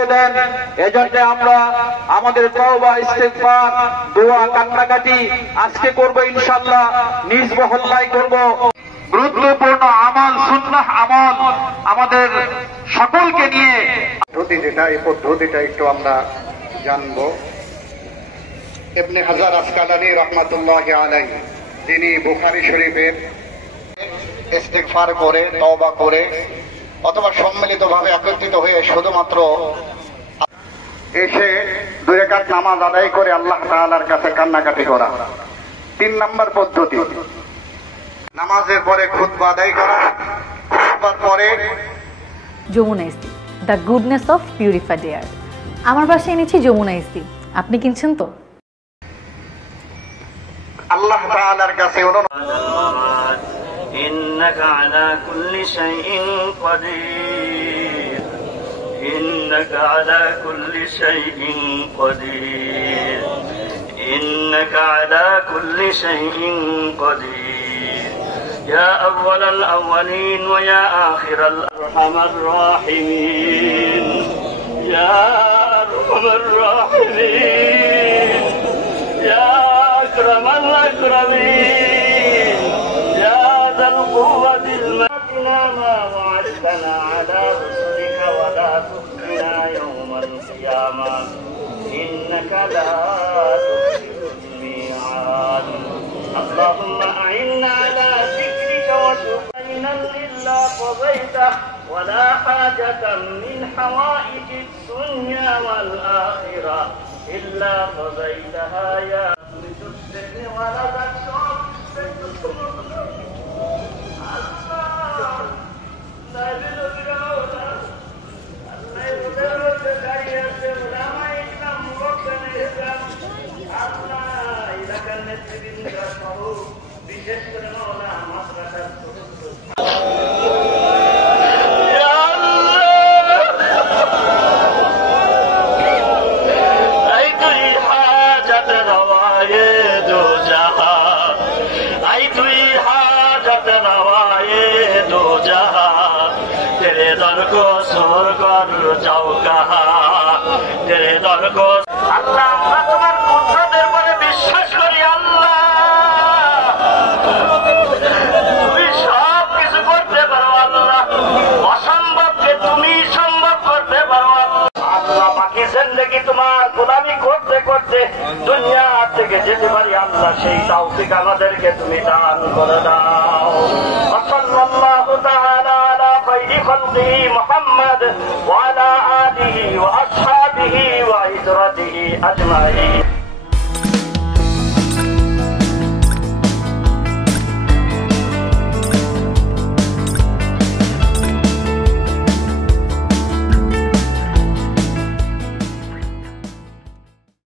করে দেন। এজন্য আমরা আমাদের তওবা ইস্তেগফার দোয়া কান্নাকাটি আজকে করব ইনশাআল্লাহ, নিজ মহল্লায় করব। গুরুত্বপূর্ণ আমল সুন্নাহ আমল আমাদের সকলকে নিয়ে এই পদ্ধতিটা একটু আমরা জানবো। ইবনে হাজার আসকালানী রাহমাতুল্লাহি আলাইহি, তিনি বুখারী শরীফের ইস্তিগফার করে তওবা করে অথবা সম্মিলিতভাবে একত্রিত হয়ে শুধুমাত্র এসে 2 রাকাত নামাজ আদায় করে আল্লাহ তাআলার কাছে কান্নাকাটি করা। 3 নম্বর পদ্ধতি, নামাজের পরে খুতবা আদায় করা, খুতবার পরে যমুনা ইস্তি, the goodness of purified air. আমার বাসায় এনেছি যমুনা ইস্তি, আপনি কিনছেন তো? আল্লাহ তাআলার কাছে إنك على كل شيء قدير إنك على كل شيء قدير إنك على كل شيء قدير يا أول الأولين ويا آخر الأرحم الراحمين يا أرحم الراحمين يا أكرم الأكرمين القوة المتنا ما وعدتنا على رسلك ولا تخزنا يوم القيامة إنك لا تخلف الميعاد اللهم أعنا على ذكرك وشكرنا إلا قضيته ولا حاجة من حوائج الدنيا والآخرة إلا قضيتها يا بجسد ولدك तेरे दर को सोर कर जाओ कहा तेरे दर को अल्लाह আমরা তোমার কুদরতের উপরে বিশ্বাস করি আল্লাহ তুমি সব কিছু করতে পারো আল্লাহ অসম্ভবকে তুমি সম্ভব করতে পারো আল্লাহ বাকি জিন্দেগি তোমার গোলামি করতে করতে দুনিয়া থেকে যেতে পারি আল্লাহ সেই তৌফিক আমাদেরকে তুমি দান করে দাও সাল্লাল্লাহু তাআলা خير خلقه محمد وعلى آله وأصحابه وعترته أجمعين